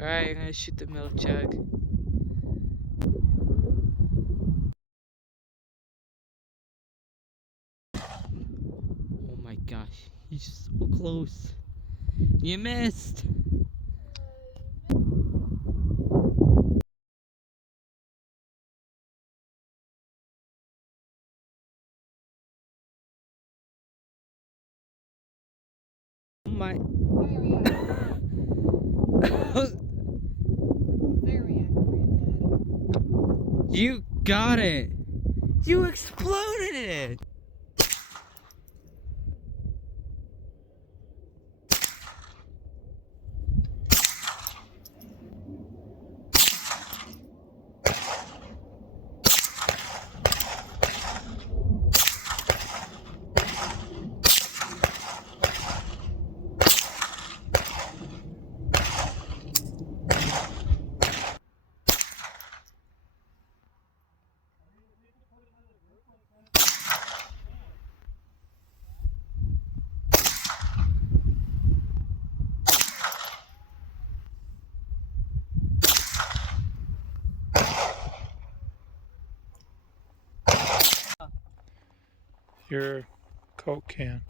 Alright, I'm gonna shoot the milk jug. Oh my gosh, he's so close. You missed! Oh my. Very accurate, Dad. You got it! You exploded it! Your Coke can.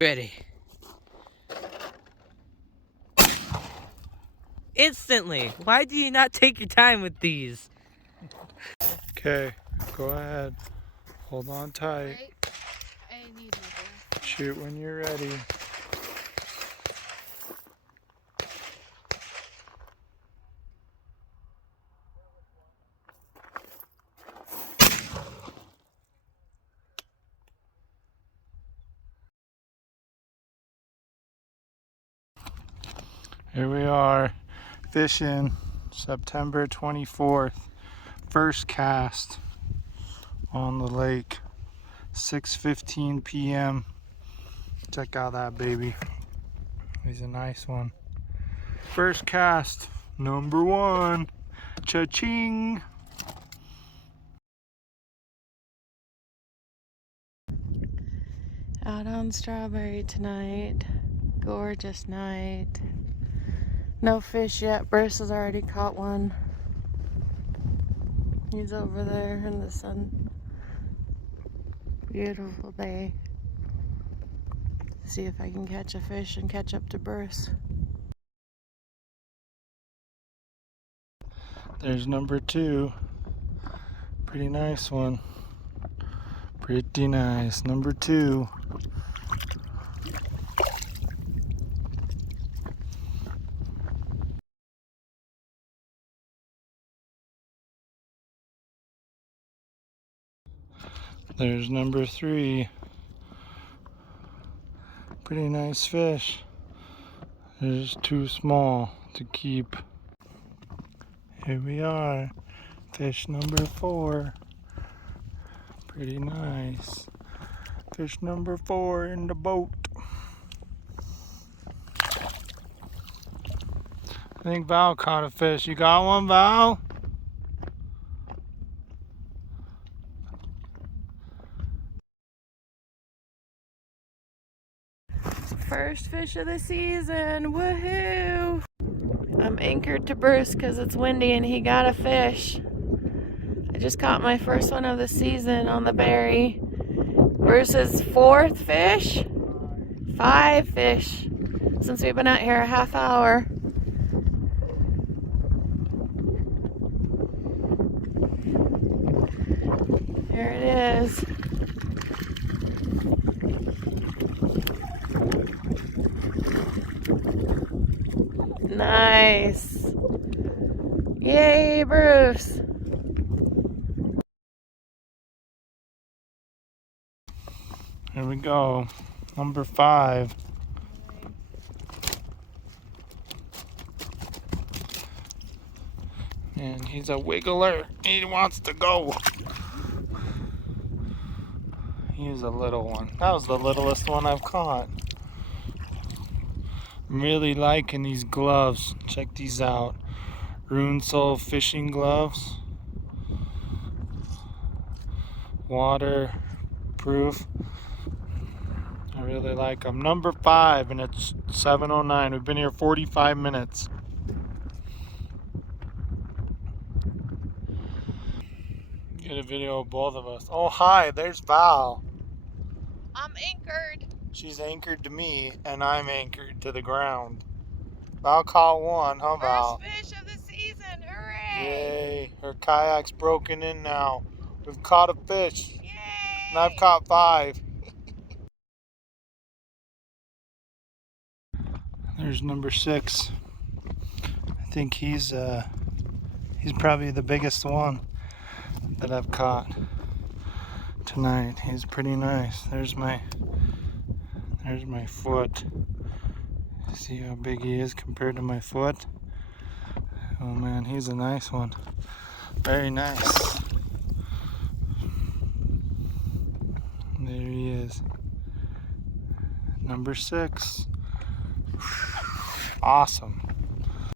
Ready. Instantly! Why do you not take your time with these? Okay, go ahead. Hold on tight. Right? I need my breath. Shoot when you're ready. Here we are, fishing September 24th. First cast on the lake, 6:15 p.m. Check out that baby. He's a nice one. First cast, number one. Cha-ching! Out on Strawberry tonight. Gorgeous night. No fish yet. Bruce has already caught one. He's over there in the sun. Beautiful day. See if I can catch a fish and catch up to Bruce. There's number two. Pretty nice one. Pretty nice. Number two. There's number three. Pretty nice fish. They're just too small to keep. Here we are. Fish number four. Pretty nice. Fish number four in the boat. I think Val caught a fish. You got one, Val? First fish of the season. Woohoo! I'm anchored to Bruce because it's windy and he got a fish. I just caught my first one of the season on the berry. Bruce's fourth fish. 5 fish since we've been out here a half hour. There it is. Nice. Yay, Bruce. Here we go. Number 5. And he's a wiggler. He wants to go. He's a little one. That was the littlest one I've caught. I'm really liking these gloves. Check these out. Rune Soul fishing gloves. Waterproof. I really like them. Number 5, and it's 7:09. We've been here 45 minutes. Get a video of both of us. Oh, hi, there's Val. I'm anchored. She's anchored to me, and I'm anchored to the ground. Val caught one, huh, Val? First fish of the season. Hooray! Yay. Her kayak's broken in now. We've caught a fish. Yay! And I've caught 5. There's number 6. I think he's probably the biggest one that I've caught tonight. He's pretty nice. There's my foot. See how big he is compared to my foot? Oh man, he's a nice one. Very nice. There he is. Number 6. Awesome.